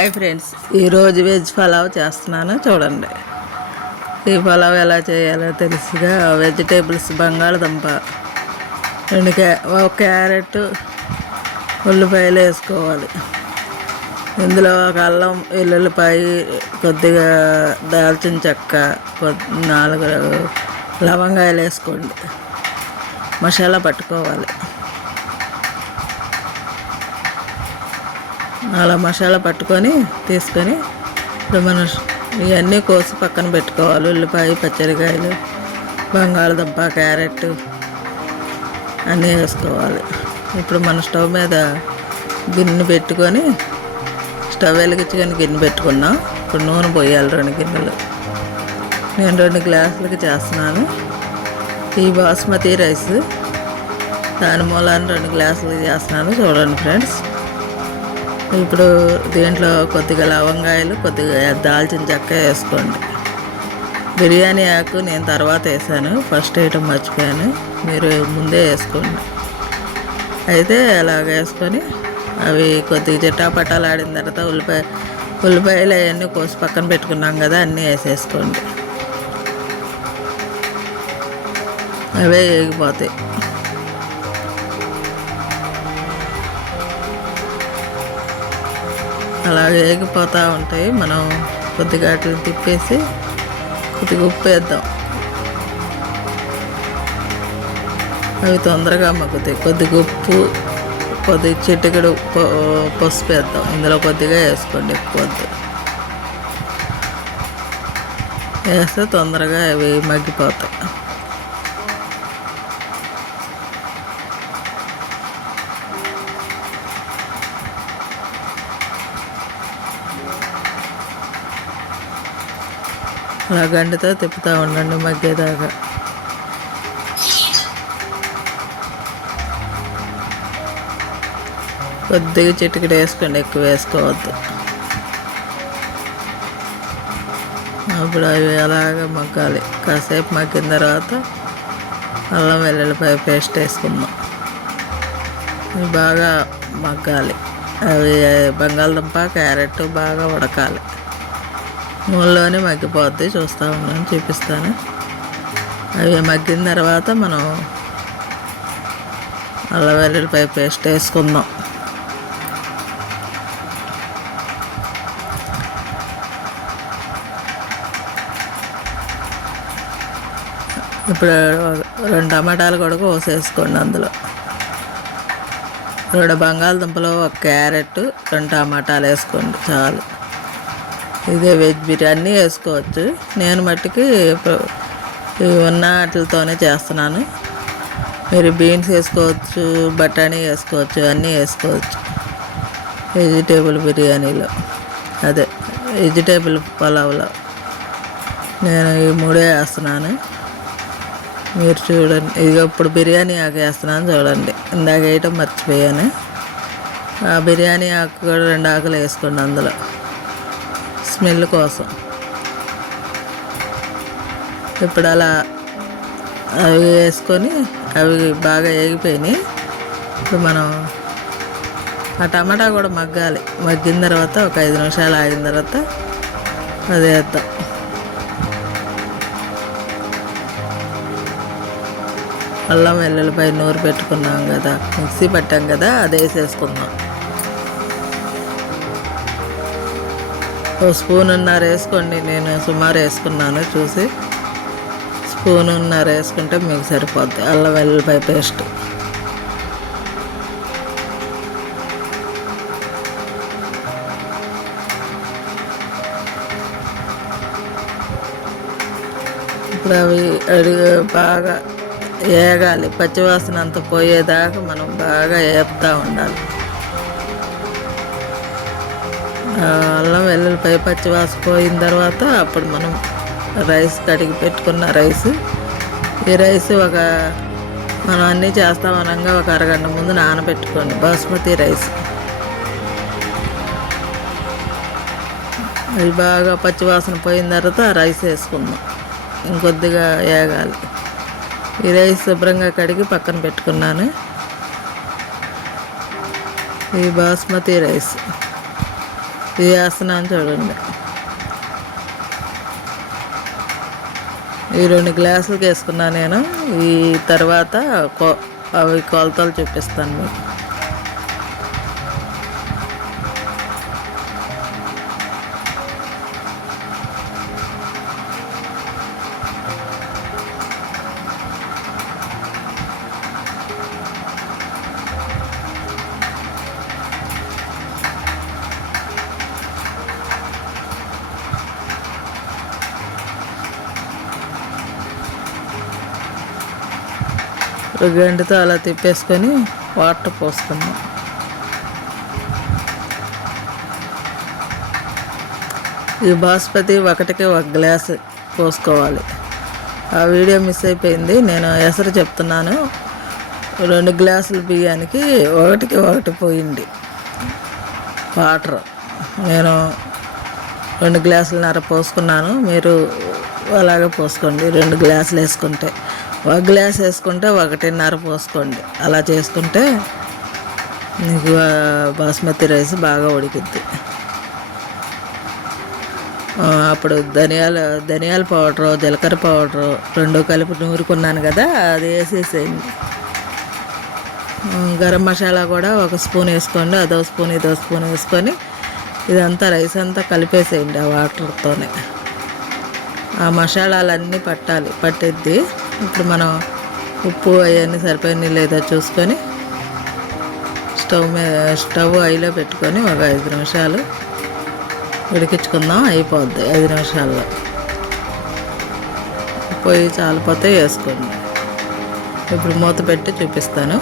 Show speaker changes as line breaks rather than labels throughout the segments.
Hi friends. ఈరోజు veg pulao చేస్తున్నాను చూడండి. ఈ పలావ్ ఎలా చేయాలో తెలుసుగా వెజిటేబుల్స్ బంగాళదుంప రెండు క్యా ఒక క్యారెట్ ఉల్లిపాయలు వేసుకోవాలి. ఇందులో ఒక అల్లం వెల్లుల్లిపాయ కొద్దిగా దాల్చిన చెక్క కొద్ది నాలుగు లవంగాయలు వేసుకోండి. మసాలా పట్టుకోవాలి. అలా మసాలా పట్టుకొని తీసుకొని ఇప్పుడు మనం ఇవన్నీ కోసి పక్కన పెట్టుకోవాలి. ఉల్లిపాయ పచ్చడికాయలు బంగాళదుంప క్యారెట్ అన్నీ వేసుకోవాలి. ఇప్పుడు మన స్టవ్ మీద గిన్నె పెట్టుకొని స్టవ్ వెలిగించుకొని గిన్నె పెట్టుకున్నాం. ఇప్పుడు నూనె పోయాలి రెండు గిన్నెలు. నేను రెండు గ్లాసులకి చేస్తున్నాను. ఈ బాస్మతి రైస్ దాని మూలాన్ని రెండు గ్లాసులు చేస్తున్నాను. చూడండి ఫ్రెండ్స్. ఇప్పుడు దీంట్లో కొద్దిగా లవంగాయలు కొద్దిగా దాల్చిన చెక్క వేసుకోండి. బిర్యానీ ఆకు నేను తర్వాత వేసాను. ఫస్ట్ వేయటం మర్చిపోయాను. మీరు ముందే వేసుకోండి. అయితే అలాగ వేసుకొని అవి కొద్దిగా చిట్టాపట్టాలు ఆడిన తర్వాత ఉల్లిపాయ ఉల్లిపాయలు అవన్నీ కోసి పక్కన పెట్టుకున్నాం కదా అన్నీ వేసేసుకోండి. అవే వేగిపోతాయి. అలా వేగిపోతూ ఉంటాయి. మనం కొద్దిగా అట్లు తిప్పేసి కొద్దిగా ఉప్పు వేద్దాం. అవి తొందరగా మగ్గుతాయి. కొద్దిగా ఉప్పు కొద్దిగా చిటికెడు ప- పసుపు వేద్దాం. ఇందులో కొద్దిగా వేసుకోండి ఎక్కువ వేస్తే తొందరగా అవి మగ్గిపోతాయి. అలా గండితో తిప్పుతూ ఉండండి మగ్గేదాకా. కొద్దిగా చిటికెడు వేసుకోండి ఎక్కువ వేసుకోవద్దు. అప్పుడు అవి అలాగ మగ్గాలి. కాసేపు మగ్గిన తర్వాత అల్లం వెల్లుల్లిపాయ పేస్ట్ వేసుకుందాం. ఇవి బాగా మగ్గాలి. అవి బంగాళదుంప క్యారెట్ బాగా ఉడకాలి. నూనెలోనే మగ్గిపోద్ది చూస్తూ ఉన్నాను చూపిస్తాను. అవి మగ్గిన తర్వాత మనం అల్లం వెల్లుల్లిపాయ పేస్ట్ వేసుకుందాం. ఇప్పుడు రెండు టమాటాలు కూడా కోసేసుకోండి అందులో. రెండు బంగాళదుంపలు ఒక క్యారెట్ రెండు టమాటాలు వేసుకోండి చాలు. ఇదే వెజ్ బిర్యానీ వేసుకోవచ్చు. నేను మట్టుకి ఇప్పుడు ఉన్న వాటితోనే చేస్తున్నాను. మీరు బీన్స్ వేసుకోవచ్చు బఠానీ వేసుకోవచ్చు అన్నీ వేసుకోవచ్చు. వెజిటేబుల్ బిర్యానీలో. అదే వెజిటేబుల్ పలావ్లో. నేను ఈ మూడే వేస్తున్నాను. మీరు చూడండి. ఇది ఇప్పుడు బిర్యానీ ఆకు వేస్తున్నాను చూడండి. ఇందాక వేయటం మర్చిపోయాను. ఆ బిర్యానీ ఆకు కూడా రెండు ఆకులు వేసుకోండి అందులో. స్మెల్ కోసం. ఇప్పుడు అలా అవి వేసుకొని అవి బాగా వేగిపోయినాయి ఇప్పుడు మనం ఆ టమాటా కూడా మగ్గాలి. మగ్గిన తర్వాత ఒక ఐదు నిమిషాలు ఆగిన తర్వాత అది వేద్దాం. అల్లం వెల్లుల్లిపై నూరు పెట్టుకున్నాం కదా. మిక్సీ పట్టాం కదా అది వేసేసుకుందాం. స్పూన్ ఉన్నారు వేసుకోండి. నేను సుమారు వేసుకున్నాను చూసి. స్పూన్ ఉన్నారు వేసుకుంటే మీకు సరిపోద్ది. అల్లం వెల్లుల్లిపాయ పేస్ట్. ఇప్పుడు అవి అడిగి బాగా ఏగాలి. పచ్చివాసన అంత పోయేదాకా మనం బాగా ఏపుతూ ఉండాలి. అల్లం వెల్లుల్లిపాయ పచ్చివాసన పోయిన తర్వాత అప్పుడు మనం రైస్ కడిగి పెట్టుకున్న రైస్. ఈ రైస్ ఒక మనం అన్నీ చేస్తాం అనగా ఒక అరగంట ముందు నానబెట్టుకోండి. బాస్మతి రైస్. అది బాగా పచ్చివాసన పోయిన తర్వాత రైస్ వేసుకుందాం. ఇంకొద్దిగా వేగాలి ఈ రైస్ శుభ్రంగా కడిగి పక్కన పెట్టుకున్నాను. ఈ బాస్మతి రైస్. ఇది వేస్తున్నాను చూడండి. ఈ రెండు గ్లాసులకి వేసుకున్నా నేను ఈ తర్వాత కో అవి కొలతలు చూపిస్తాను మీకు. గంటతో అలా తిప్పేసుకొని వాటర్ పోసుకుందాం ఈ బాస్మతి ఒకటికి ఒక గ్లాస్ పోసుకోవాలి. ఆ వీడియో మిస్ అయిపోయింది. నేను ఎసరు చెప్తున్నాను. రెండు గ్లాసులు బియ్యానికి ఒకటికి ఒకటి పోయింది. వాటర్. నేను రెండు గ్లాసులన్నర పోసుకున్నాను. మీరు అలాగే పోసుకోండి. రెండు గ్లాసులు వేసుకుంటే. ఒక గ్లాస్ వేసుకుంటే ఒకటిన్నర పోసుకోండి. అలా చేసుకుంటే మీకు బాస్మతి రైస్ బాగా ఉడికిద్ది. అప్పుడు ధనియాల ధనియాల పౌడరు జీలకర్ర పౌడరు రెండు కలిపి నూరుకున్నాను కదా అది వేసేసేయండి. గరం మసాలా కూడా ఒక స్పూన్ వేసుకోండి అదో స్పూన్ ఇదో స్పూన్ వేసుకొని ఇదంతా రైస్ అంతా కలిపేసేయండి ఆ వాటర్తోనే. ఆ మసాలాలన్నీ పట్టాలి పట్టిద్ది. ఇప్పుడు మనం ఉప్పు అవన్నీ సరిపోయినాయి లేదా చూసుకొని స్టవ్ మీద స్టవ్ ఐలో పెట్టుకొని ఒక ఐదు నిమిషాలు ఉడికించుకుందాం అయిపోద్ది ఐదు నిమిషాల్లో. పొయ్యి చాలిపోతే వేసుకోండి. ఇప్పుడు మూత పెట్టి చూపిస్తాను.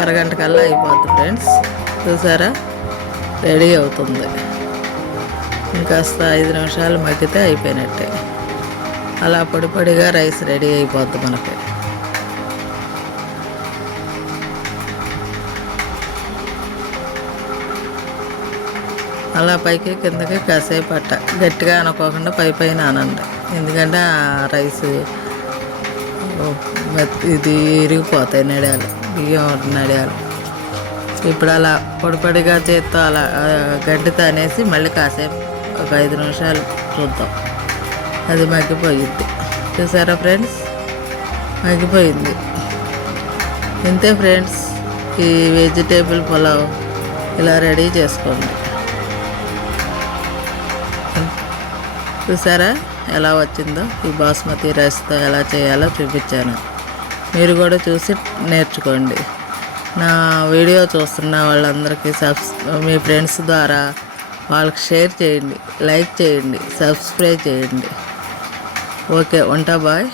అరగంట కల్లా అయిపోద్ది ఫ్రెండ్స్. చూసారా? రెడీ అవుతుంది. ఇంకాస్త ఐదు నిమిషాలు మగ్గితే అయిపోయినట్టే. అలా పొడిపొడిగా రైస్ రెడీ అయిపోద్ది మనకి. అలా పైకి కిందకి కాసేపు అట్ట. గట్టిగా అనుకోకుండా పై పైన అనండి ఎందుకంటే ఆ రైస్ ఇది ఇరిగిపోతాయి నడియాలు బియ్యం నడియాలు. ఇప్పుడు అలా పొడిపొడిగా చేత్తో అలా గడ్డితో అనేసి మళ్ళీ కాసేపు ఒక ఐదు నిమిషాలు చూద్దాం. అది మగ్గిపోయిద్ది. చూసారా ఫ్రెండ్స్? మగ్గిపోయింది. ఇంతే ఫ్రెండ్స్ ఈ వెజిటేబుల్ పులావ్ ఇలా రెడీ చేసుకోండి. చూసారా ఎలా వచ్చిందో? ఈ బాస్మతి రైస్తో ఎలా చేయాలో చూపించాను. మీరు కూడా చూసి నేర్చుకోండి. నా వీడియో చూస్తున్న వాళ్ళందరికీ సబ్స్ మీ ఫ్రెండ్స్ ద్వారా వాళ్ళకి షేర్ చేయండి. లైక్ చేయండి. సబ్స్క్రైబ్ చేయండి. ఓకే ఉంటా బాయ్